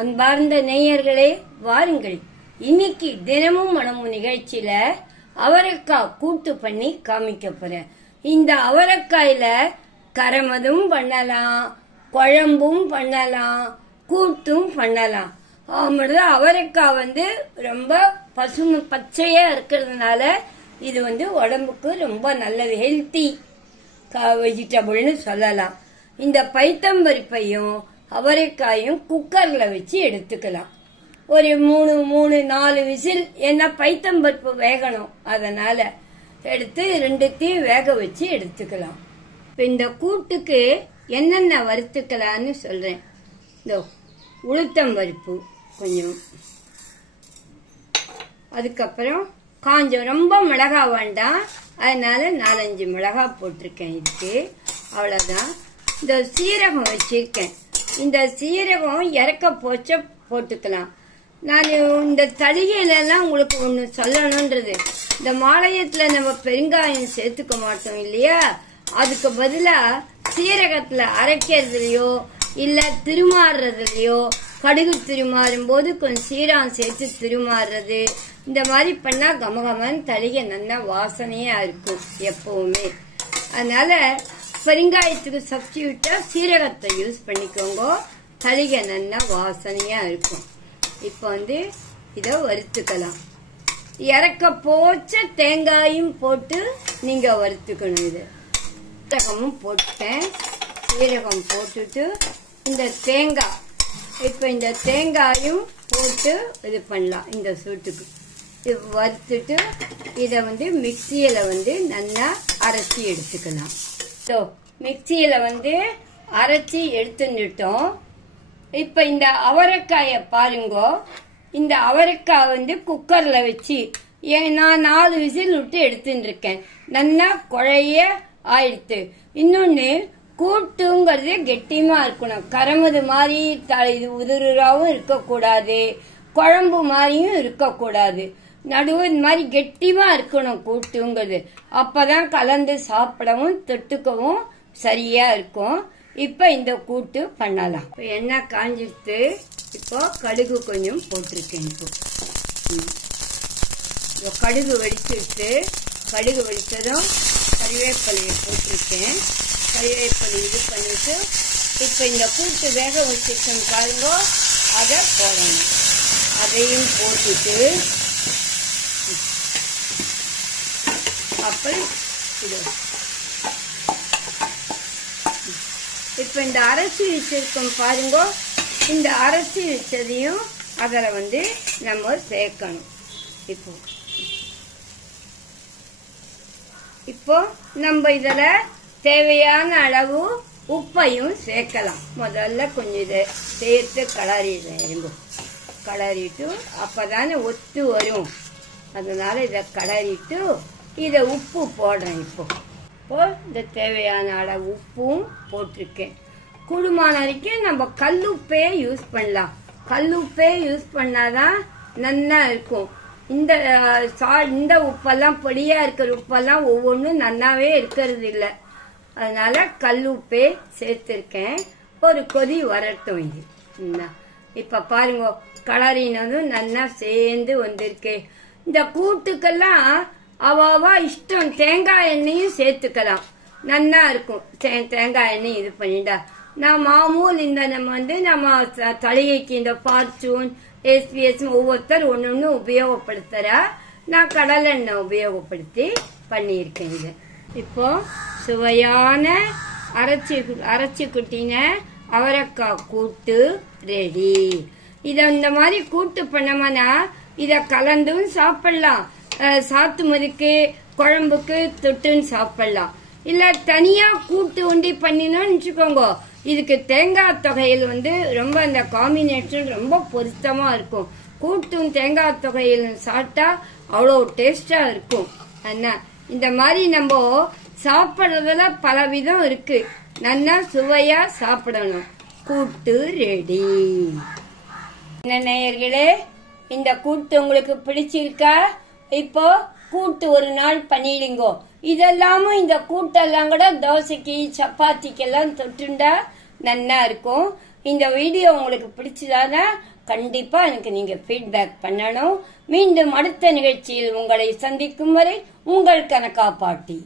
அன்பார்ந்த நேயர்களே, வாருங்கள். இன்னைக்கு தினமும் மனமும் நிகழ்ச்சியில அவரைக்காய் கூட்டு பண்ணி காமிக்க போறேன். இந்த அவரைக்காயில கரமதும் பண்ணலாம், குழம்பும் பண்ணலாம், கூட்டும் பண்ணலாம். அவரைக்காய் ரொம்ப பச்சையா இருக்கிறதுனால இது உடம்புக்கு ரொம்ப நல்லது, ஹெல்த்தி வெஜிடபிள்னு சொல்லலாம். இந்த பைத்தம்பருப்பையும் அவரைக்காயும் குக்கர்ல வச்சு எடுத்துக்கலாம். ஒரு 3-4 விசில், ஏன்னா பைத்தம்பருப்பு வேகணும், அதனால எடுத்து 2த்தையும் வேக வச்சு எடுத்துக்கலாம். இப்ப இந்த கூட்டுக்கு என்னென்ன வறுத்துக்கலான்னு சொல்றேன். இந்த உளுத்தம்பருப்பு கொஞ்சம், அதுக்கப்புறம் காஞ்சம், ரொம்ப மிளகா வேண்டாம், அதனால 4-5 மிளகா போட்டிருக்கேன் இதுக்கு, அவ்வளவுதான். இந்த சீரகம் வச்சிருக்கேன். இந்த சீரகம் இறக்க போட்டுக்கலாம். நான் இந்த தளிகையில எல்லாம் உங்களுக்கு ஒண்ணு சொல்லணும்ன்றது, இந்த மாலயத்துல நம்ம பெருங்காயம் சேர்த்துக்க மாட்டோம் இல்லையா, அதுக்கு பதிலா சீரகத்துல அரைக்கிறதுலயோ இல்ல திருமாறுறதுலயோ, கடுகு திருமாறும் போது கொஞ்சம் சீரகம் சேர்த்து திருமாறுறது, இந்த மாதிரி பண்ணா கமகமன் தளிகை நல்ல வாசனையா இருக்கும் எப்பவுமே. அதனால பெருங்காயத்துக்கு சப்ஸ்டியூட்டா சீரகத்தை யூஸ் பண்ணிக்கோங்க, தளிகை நல்ல வாசனையா இருக்கும். இப்ப இத வறுத்துக்கலாம். இறக்க போச்ச தேங்காயும் போட்டு நீங்க வறுத்துக்கணும். இது சீரகமும் போட்டேன், சீரகம் போட்டுட்டு இந்த தேங்காய், இப்ப இந்த தேங்காயும் போட்டு இது பண்ணலாம். இந்த சூட்டுக்கு வறுத்துட்டு இத மிக்சியில நல்லா அரைச்சி எடுத்துக்கலாம். மிக்சியில அரைச்சி எடுத்துட்டோம். இப்ப இந்த அவரைக்காய பாருங்க, இந்த அவரைக்காய் குக்கர்ல வச்சு நான் 4 விசில் விட்டு எடுத்துட்டு இருக்கேன். நல்லா குழைய ஆயிடுத்து. இன்னொன்னு, கூட்டுங்கிறது கெட்டியமா இருக்கணும், கரமது மாதிரி இது உதிராவும் இருக்கக்கூடாது, குழம்பு மாதிரியும் இருக்கக்கூடாது, நடுவு இந்த மாதிரி கெட்டியமா இருக்கணும் கூட்டுங்கிறது. அப்பதான் கலந்து சாப்பிடவும் தொட்டுக்கவும் சரியா இருக்கும். இப்ப இந்த கூட்டு பண்ணலாம். இப்ப எண்ணெய் காஞ்சிட்டு இப்போ கடுகு கொஞ்சம் போட்டிருக்கேன். இப்போ கடுகு வெடிச்சிட்டு, கடுகு வெடிச்சதும் கறிவேப்பிலையை போட்டிருக்கேன். கறிவேப்பிலை இது பண்ணிட்டு இப்ப இந்த கூட்டு வேக வச்சிருக்கேன் பாருங்க, அதை போடணும். அதையும் போட்டுட்டு அப்புறம் இப்ப இந்த அரைச்சி வச்சிருக்கோம் பாருங்க, இந்த அரைச்சி வச்சதையும் அதுல நம்ம சேர்க்கணும். இப்போ நம்ம இதுல தேவையான அளவு உப்பையும் சேர்க்கலாம். முதல்ல கொஞ்சம் இதை சேர்த்து கலரிட்டு அப்பதானே ஒத்து வரும், அதனால இதை கலரிட்டு இத உப்பு போடுறேன். இப்போ இந்த தேவையான அளவு உப்பும் போட்டிருக்கேன். கூடுமான வரைக்கும் நம்ம கல்லுப்பே யூஸ் பண்ணலாம். கல்லுப்பே யூஸ் பண்ணாதான் நல்லா இருக்கும். இந்த உப்பெல்லாம் பொடியா இருக்கிற உப்பெல்லாம் ஒவ்வொன்றும் நல்லாவே இருக்கிறது இல்ல, அதனால கல்லுப்பே சேர்த்திருக்கேன். ஒரு கொதி வரட்டும். இது இப்ப பாருங்க, கலரினதும் நல்லா சேர்ந்து வந்திருக்கு. இந்த கூட்டுக்கெல்லாம் அவா இஷ்டம், தேங்காய் எண்ணெயும் சேர்த்துக்கலாம், நல்லா இருக்கும். தேங்காய் எண்ணெய் இது பண்ணிட்டா. நான் மாமூல் இந்த நம்ம தளிகைக்கு இந்த ஃபார்ச்சூன், SBS ஒவ்வொருத்தர் ஒன்னு உபயோகப்படுத்துறா, நான் கடல் எண்ணெய் உபயோகப்படுத்தி பண்ணியிருக்கேன். இது இப்போ சுவையான அரைச்சி குட்டின அவரைக்காய் கூட்டு ரெடி. இத இந்த மாதிரி கூட்டு பண்ணோம்னா இத கலந்தும் சாப்பிடலாம், சாத்துமதிக்கு குழம்புக்கு தொட்டுன்னு சாப்பிடலாம். இல்ல தனியா கூட்டு ஒண்டி பண்ணினோம்னு வச்சுக்கோங்க, இதுக்கு தேங்காய் தொகையில் ரொம்ப அந்த காம்பினேஷன் ரொம்ப பொருத்தமா இருக்கும். கூட்டும் தேங்காய் தொகையில் சாப்பிட்டா அவ்வளவு டேஸ்டா இருக்கும். இந்த மாதிரி நம்ம சாப்பிடுறதுல பல விதம் இருக்கு, நல்லா சுவையா சாப்பிடணும். கூட்டு ரெடி. என்ன நேயர்களே, இந்த கூட்டு உங்களுக்கு பிடிச்சிருக்கா? இப்போ கூட்டு ஒரு நாள் பண்ணிடுங்கோ. இதெல்லாமும் இந்த கூட்டெல்லாம் கூட தோசைக்கு சப்பாத்திக்கெல்லாம் தொட்டுண்டா நல்லா இருக்கும். இந்த வீடியோ உங்களுக்கு பிடிச்சதானா கண்டிப்பா எனக்கு நீங்க ஃபீட்பேக் பண்ணணும். மீண்டும் அடுத்த நிகழ்ச்சியில் உங்களை சந்திக்கும் வரை உங்கள் கனகா பாட்டி.